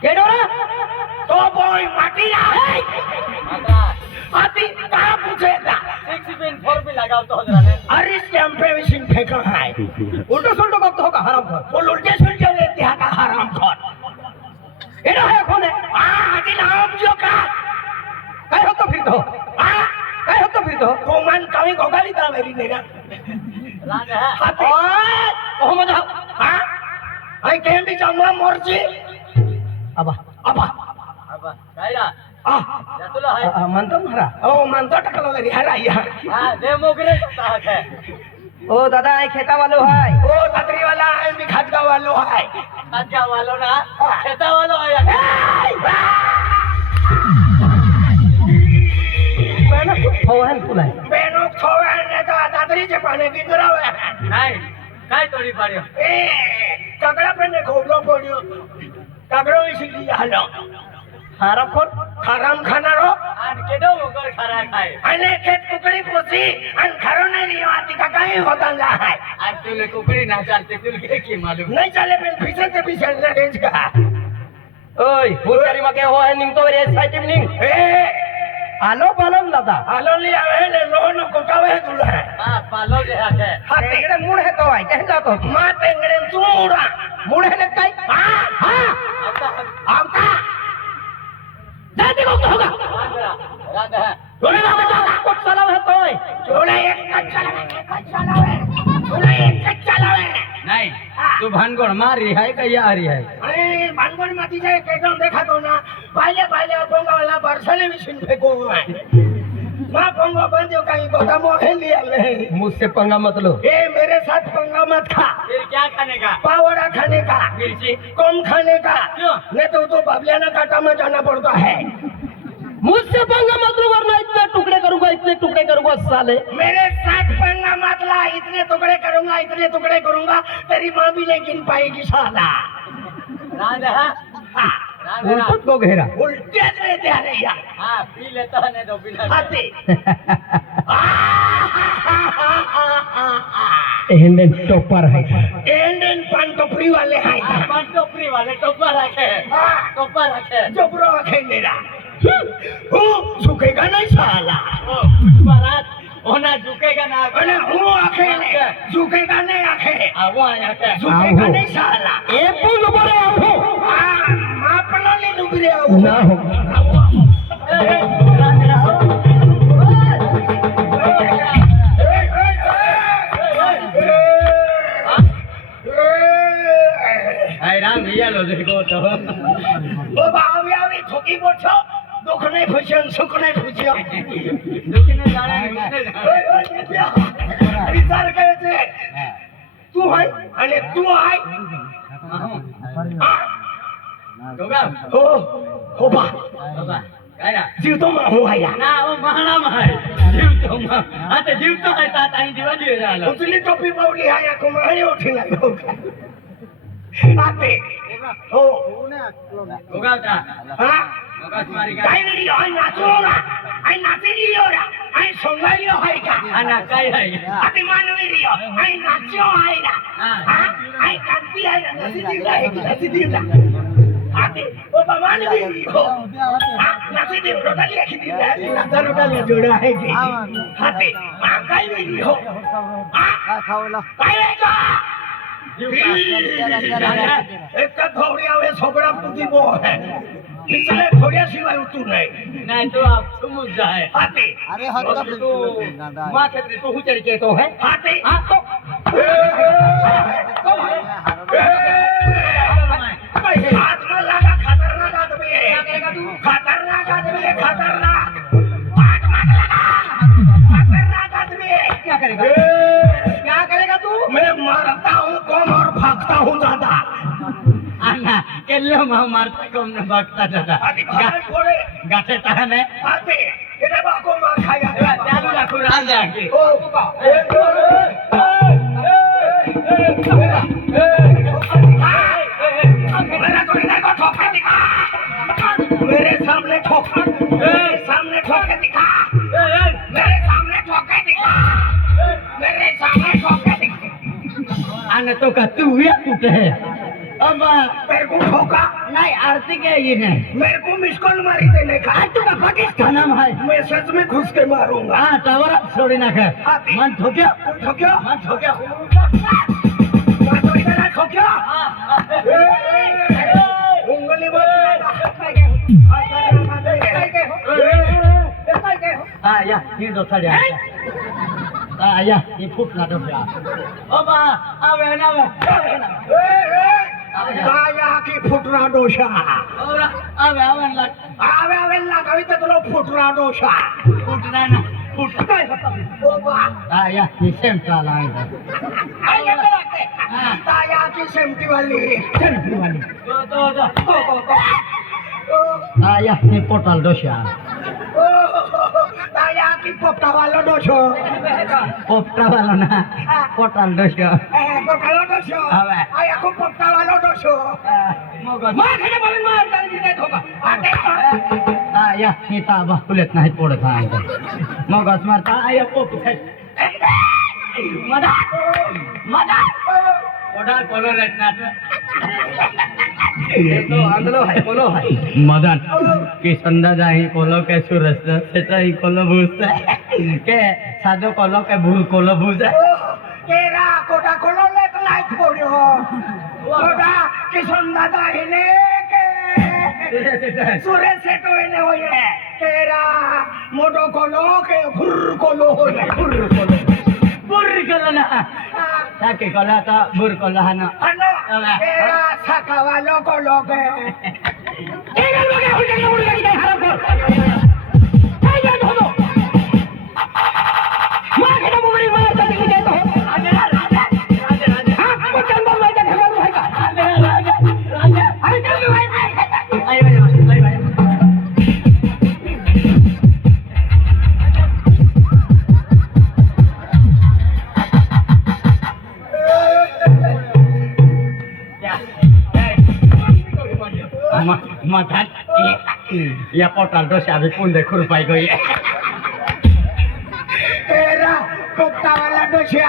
केडोरा तो बोय माटिया आती का पूछेगा 6 पिन 4 भी लगाओ तो जरा ने अरे स्टैम्प पे मशीन फेंका है उल्टा सुल्टा करते हो का हरामखोर बोल उल्टे सुल्टे लेते हैं का हरामखोर एडो है कौन है आती नाम जो का काय होतो फिरतो काय होतो फिरतो कोमन कमी गोगाली ता मेरी नेरा राग है आती ओ मजा आई केम भी जमा मोरची अबा कायरा जातुला है म्हणतो मारा ओ म्हणतो टाकलो घरी हरा या हां दे मोगरे ताक है ओ दादा आई खेता वालो है ओ छतरी वाला है मी खाटगा वालो है खाटगा वालो ना खेता वालो है बेनो थोहन पुलाय बेनो थोहन ने तो दादरी चे पाने की करावे नाही काय तोडी पाड्यो ए कागड़ा पे ने खोलो पड्यो कागड़ो इसी हालो हराम खोर हराम खानारो आणि केडो वगर खरा खाय आणि खेत कुकडी पोची आणि खरो नाही रिवाती का काही होता ना है आज तुले कुकड़ी ना चलते तुले की मालूम नहीं चले पे पीछे से पीछे ना रेंज का ओय फुलकारी मके हो है निंग तो रे साइटिम निंग ए आलो पालम दादा आलो ले आवे ले लोनो कोटावे है तुला हां पालो जे है हां तेगड़े मुड़ है तो आई कहला तो मां तेंगड़े तू मुड़ा मुड़ है ले काई हां आवता जाते को होगा राग है बोले ना बता को चलाव है तोय बोले एक कच्चा लावे बोले एक कच्चा लावे नहीं तू भानगोड़ मारी है का या रही है अरे भानगोड़ माती जाए केटो देखा तो ना पहले पंगा वाला बरसले मशीन फेंको है मां पंगा बंदियो कहीं गोदा मोहे लिया ले मुझसे पंगा मत लो ए मेरे साथ पंगा मत खा फिर क्या खाने का पावड़ा खाने का मिर्ची कम खाने का क्यों नहीं तो बबलियाना काटा में जाना पड़ता है मुझसे पंगा मत लो वरना इतने टुकड़े करूंगा साले मेरे साथ पंगा मत ला इतने टुकड़े करूंगा तेरी माँ भी नहीं गिन पाएगी साला राग है हाँ, उल्टत को घेरा उल्टे रहते हैं यार हां पी लेता है नहीं तो बिना आते एंडन टोपर है एंडन पान टोपरी वाले हैं पान टोपरी वाले टोपा रखे टोपा रखे जोबरो रखे मेरा वो झुकेगा नहीं साला बारात होना झुकेगा ना अरे वो अकेले झुकेगा नहीं आखे वो आया के झुकेगा नहीं साला ए पुल पर आओ मापला ले लुगरे आओ ना हो हैरान भैया लो देखो तो ओ बावी ठोकी बोछो दुख नहीं खुशियन सुख नहीं खुशियन दुखने जाने विचार करायचे तू है आणि तू आहे दोगा हो बा काय ना जीव तो माहू आहे ना वो महाना माय जीव तो मा आता जीव तो आहे तात आणि दिवाळी झाला उचली टोपी पावली आहे को माळी उठी लागलो आते हो दोगा का हां दोगा तुम्हारी काय नाही आहे नाचोरा आहे नाचेरियो रा आहे सोंगारियो आहे का आना काय आहे आते मानवीरियो आहे नाचो आहे रा हां आहे कांती आहे रा नसी दिला आते ओ मानवीरियो नसी दिला रोटाली आहे की नाचा रोटाली जोडा आहे की आते काय विरियो खावला काय आहे का एक घोड़िया में छोकरा पुती वो है पिछले घोड़िया सिवाय तू नहीं तो आप समझ जाए हाथी अरे हत्ता तो मां के तो हुचर के तो है हाथी हां तो हाथ में लगा खतरनाक आदमी है खतरनाक आदमी है खतरनाक हाथ में लगा खतरनाक आदमी है क्या करेगा तू मैं मारता हूँ कम और भागता हूँ ज्यादा आना केल्लो मा मारता कम न भागता दादा हाथी भागे घोड़े गाते ताने हाथी इधर बाको मार खाया चालू रखो राज जाके ओ मेरा तो इधर को ठोका दिखा मेरे सामने ठोका मेरे सामने ठोके दिखा मेरे सामने ठोके दिखा मेरे सामने ठोके दिखा आने तो का तू या तू के है अब मेरे को ठोका नहीं आरती के ये नहीं मेरे को मिस कॉल मारी देने का आज तुका पाकिस्तान हम है मैं सच में घुस के मारूंगा हाँ टावर छोड़ी ना कर मन ठोक्या ठोक्यो मन ठोक्या ठोक्यो उंगली हाँ या ये दो साड़िया हाँ या ये फुटला दो क्या अब आवे ना दाया की फुटरा डोशा और आवे आवे लग आवे आवे लगावी तर तुला फुटरा डोशा फुटना ना फुट ओ बा हाँ या ये सेंट्रल लाइन दाया की सेमटी वाली हाँ या ये पोर्टल दोषा दाया की पोपटा वाला डोशो पोपटा वाला ना पोर्टल दोषा पोपटा वाला डोशो आवे आया को पोपटा वाला डोशो मार खाने बोले मार त्याने काय ठोका हाँ या ये ताबा पुलेत नाही पडत आहे मग मारता आया पोप खाय मदा मदा ओडा कोलो रचना तो आंधळो आहे कोलो आहे मदन की संदा जाही कोलो के सुरस सेटा ही कोलो भूस के सादो कोलो के भूल कोलो भूस तेरा कोटा कोलो लेत नाही छोड्यो कोटा किशन दादा हिने के सुरे सेटो हिने होये तेरा मोटो कोलो के भुर कोलो होये भुर कोलो बुर कोलो ना साके कोलो तो बुर कोलो हनो अनो तेरा साका वालो कोलो के तेरे लोगे हो जाएगा मुर्गा की हराम कर काय जात हो मार खाने मुगरी मार त्याने की देतो हां वो चंदन भाई का घमंड भाई का अरे चल भाई मदन या पोर्टल दोषा अभी पुंदे खुरपाई गई तेरा कोपटा वाला डोशा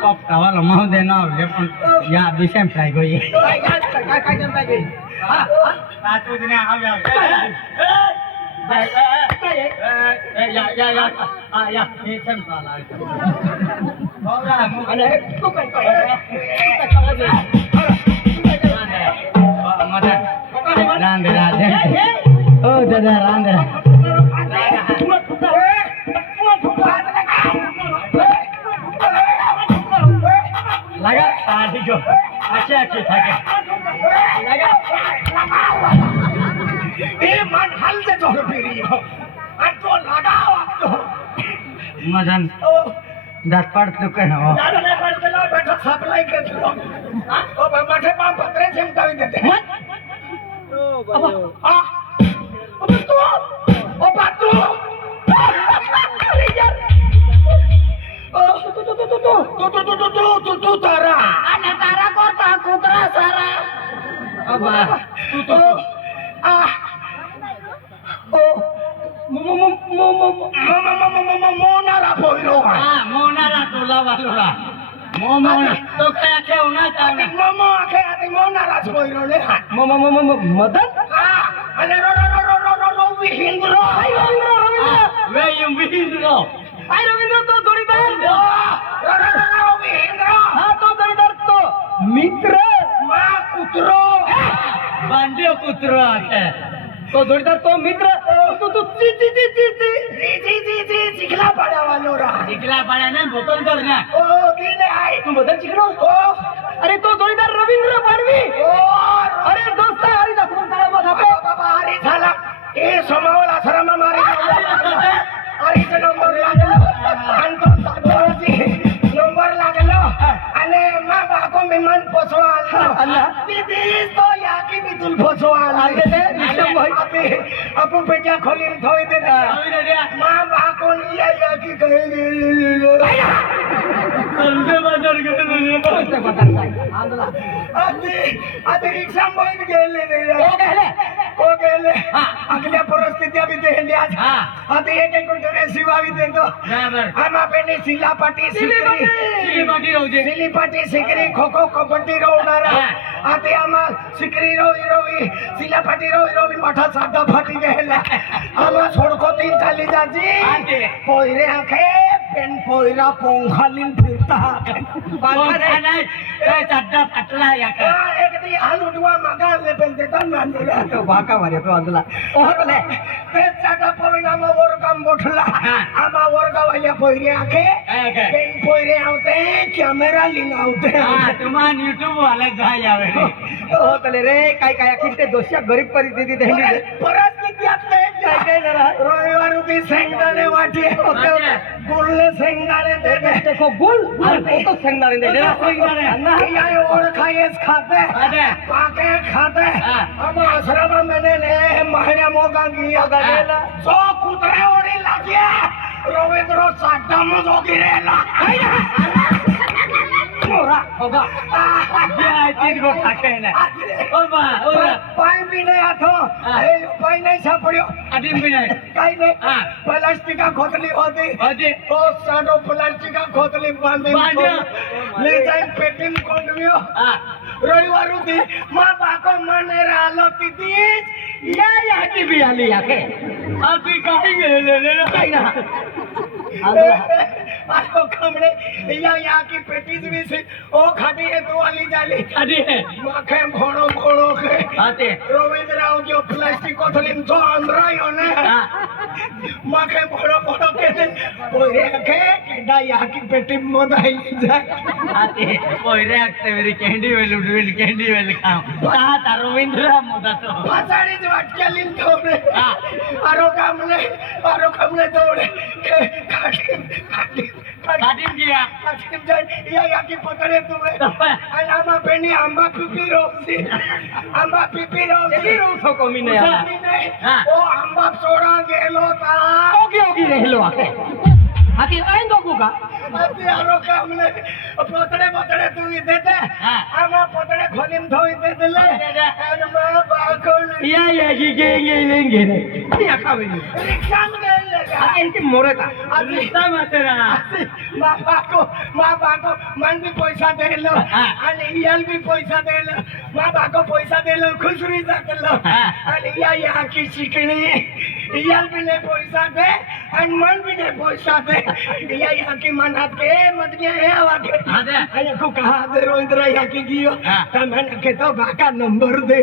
पोपटा वाला माह देना पण या अभी सेम फ्राई गई काय काय जमता गई पाचू दिने आवे या ये सेम वाला अरे तू काय काय मदन रांधे राधे ओ दादा रांधे लगा शादी जो अच्छे अच्छे থাকে लगा ए मन हल से जोर फिरी हो और तो लगाओ तो मदन दात पड़ तो कहना हो दादा ने पड़ के लो बैठो सप्लाई के लो ओ मठे पा पत्रे चिमटावी देते आ अबे तू ओ बातू अरे यार तू तारा ana tara kota kutra sara अब तू आ ओ मोनारा पोइरो मोनारा टोला वालोरा मोना तो क्या क्या होना चाहिए मोमो आखे आते मोनारा पोइरो ले हा मदन अरे रो विहिंद्रो आई रविंद्र वे यम विहिंद्रो आई रविंद्र तो जोडीदार रो विहिंद्रो हा तो जोडीदार तो मित्र मा कुत्रो बांडियो कुत्रो आते तो जोडीदार तो मित्र तू जी चिखला पड़ा वालो रा निकला पड़ा ना बोतल करना ओ दीने आई तू मदन चिकनो ओ अरे तो जोडीदार रवींद्र पाडवी ओ अरे दोस्त हरी दाखवून काय मग आपे बाबा अरे झाला ए सोमावला शर्मा मारी अरे नंबर लागलो अंतो साधोजी नंबर लागलो आणि मा बाको विमान पोचवाल दीदी तो या की मी तुल पोचवाल आले ते विषम भाई आपण पेट्या खोली थोई दे मा बाको या की कहे अंदे बाजार के आता रिक्षा बंद गेले को गेले आपल्या परिस्थिती बी देली आज आता एक एक कुठे शिवावी देतो आम्हा पेने सिलापाटी सिलीपाटी सिकरी खो खो कबड्डी रोवणारा आता आम्हा सिकरी रोवी सिलापाटी रोवी मोठा साधा फाटी गेला आम्हा सोडको तीन चाली जाची पोयरे आखे पेन पोयरा पोंखालीन फिरता चड्डा फटला एकदी हाल उडवा मागा ले पेन देता नांदला तो बाका मारे तो अंदला ओहरले ते चाटा परिणाम वर काम बोठला आम्हा वर्गावाल्या पोयरे आखे पेन पोयरे आवते कॅमेरा लिंग आवते तुम्हाला युट्यूब वाले जाय होतले रे काय काय अखिर ते दोषा गरीब परिस्थिती देली परिस्थिती आपले काय काय जरा रविवार उदी शेंगदाणे वाटे गुळले शेंगदाणे देते देखो गुल अरे तो संगदाने दे या ओळखायच खाते पाके खाते अब आश्रम मैंने ने महिन्या मोगा गिया गलेला जो कुत्रे ओढी लाग्या रवींद्र साठा मजो गिरेला होगा तीन गो ठाकेला पाय भी नहीं आथो पाय नहीं सापड्यो आदिम भी नाही काही नाही प्लास्टिका खोतली होती तो साडो प्लास्टिका खोतली बांधी ले जाईन पेटीन कोंडवियो रविवार होती मा बाको मने रालो तिथीच या की बी आली याके अभी काही गेले काय ना आलो कमरे या की पेटीज भी से ओ खाटी है तो वाली जाली आदि है माखे घोड़ो घोड़ो के आते रविंद्र जो प्लास्टिक कोथलीन जो अंदरायो ने माखे घोड़ो घोड़ो के ओरे के केडा या की पेटी मोदाई जाय आते पोयरे आगते मेरी कॅन्डी वेल खाऊ ता रवींद्र मुदा तो पासाडी वाटकेलीन ठेवले आरो कामले दौडे काढीन गया या की पकडे तुम्ही आणि आम्हा पेनी आंबा पिपी रोवसी रोसो कमी नाही ओ आंबा सोडा गेलो ता ओगी रेहलो आके आकी आइन दो का अति आरो कामले पतडे तुम्ही देते आम्हा पतडे खोलीम धोई देले आणि मा बाकोल या गे या खावे रिक्षाम गेले इनके मोरेता रिश्ता मातेरा मा बाको मन भी पैसा देलो आणि इयाल भी पैसा देलो मा बाको पैसा देलो खुसरी जातलो आणि या की शिकणी इयाल भी ने पैसा दे आणि मन भी ने पैसा दे या की मनात के मत के हे वाके आणि को कहा दे रोइंद्र या की गियो तमन के तो बाका नंबर दे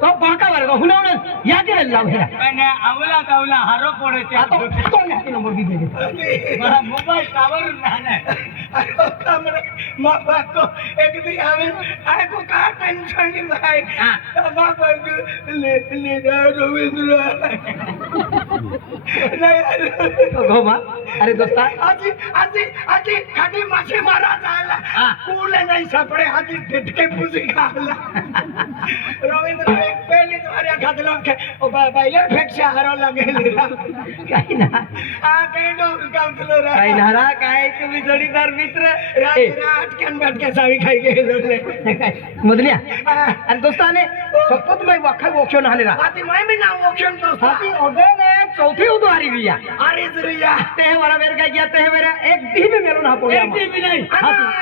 तो बाका वर्ग हुनवण या के लाव हेरा मैंने अवला हारो पड़े आ तो नाही नंबर भी दे मोबाइल टावर ना अरे कमरे मा बाको एक दी आवे को का टेंशन नहीं भाई तबा को ले रविंद्र तो गोमा अरे दोस्ता आजी खाटी मासे मारा जायला कूले नाही सापडे आजी टिटके पुसी खाला रविंद्र एक पहली द्वारे खातलो के ओ बाइलर फेक्शा हारो लागेल काही ना काही डोर काउंसलर काही नारा काय तुम्ही जोडीदार मित्र रात के सावी खाई गेले मधल्या अरे दोस्ताने सपोत मैं वखा वोक्शन हालेरा आती मैं भी ना वोक्शन तो साथी ओदे ने चौथी उद्वारी बिया अरे जरिया ते वाला बेर का गया ते मेरा एक दी भी मेलो ना पोया एक दी भी नहीं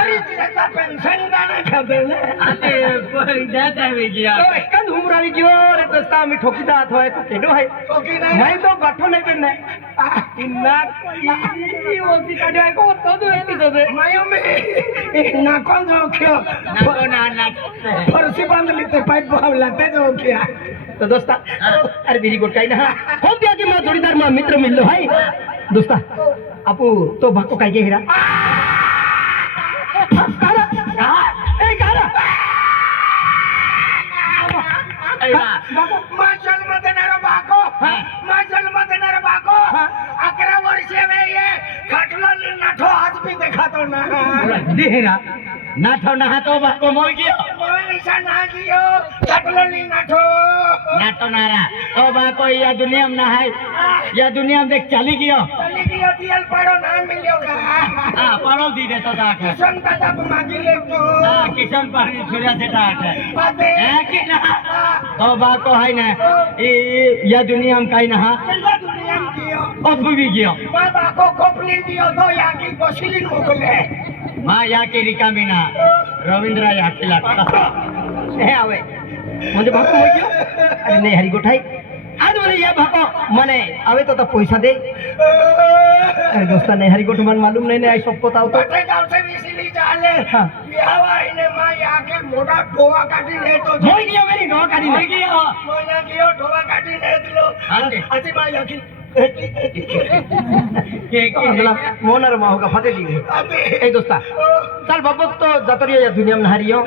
अरे तेरा पेंशन दाना खाते ना आते पर जाता है गया तो एकन हुमराली जियो रे दोस्ता मी ठोकीदा अथवा तो केडो है ओके नहीं मैं तो गठो नहीं करने इन्ना ई ओसी काढे को तो दो एक तो दे मायो में ना कौन जो क्यों ना फरसी बांधली ते पाइप भावला ते जो क्या तो दोस्ता अरे वेरी गुड काही ना हो त्या की मला जोडीदार मा मित्र मिळलो हाय दोस्ता आपू तो भाको काय के हिरा ए गारा माशल मध्ये नारो बाको 11 वर्ष वे ये खटलो नाठो आज भी देखा तो ना देहरा નાઠો ના તો બાકો મોઈ ગયો પૈસા ના ગયો ચટલો ની નાઠો નાઠો નારા તો બાકો યા દુનિયામાં ના હાય યા દુનિયામાં દેખ ચાલી ગયો ચલી ગયો તેલ પાડો ના મિલ્યો હા પાડો દી દેતો તાકે કિશન દાદા માંગી લેજો હા કિશન પાણી છોડ્યા છે તાકે બાપે હે કે ના તો બાકો હાય ને એ યા દુનિયામાં કાઈ ના ચલ્લા દુનિયામાં ગયો ઓફવી ગયો બાબા કો કોપલી દિયો તો યાકી કોશિલી મોકલે માં યા કે રીકામી ના રવિન્દ્ર યા કે લાગતા હે આવે મને ભાકો હોય ગયો અરે નહીં હરી ગોઠાઈ આજ મને યા ભાકો મને આવે તો પૈસા દે અરે દોસ્તા નહીં હરી ગોઠ મને માલુમ નહીં ને આ શોપ તો આવતો બટે ગાવ સે વિસલી ચાલે હા. બિહાવા ઇને માં યાકે મોટા ઢોવા કાઢી લે તો મોઈ ગયો મેરી નો કાઢી મોઈ ગયો મોના ગયો ઢોવા કાઢી લે તો હાલે. આજી માં યાકી કે મોનર માં હોगा फटे दी બાપે ए दोस्ता चल बाबू तो जातो रे या दुनिया में हारियो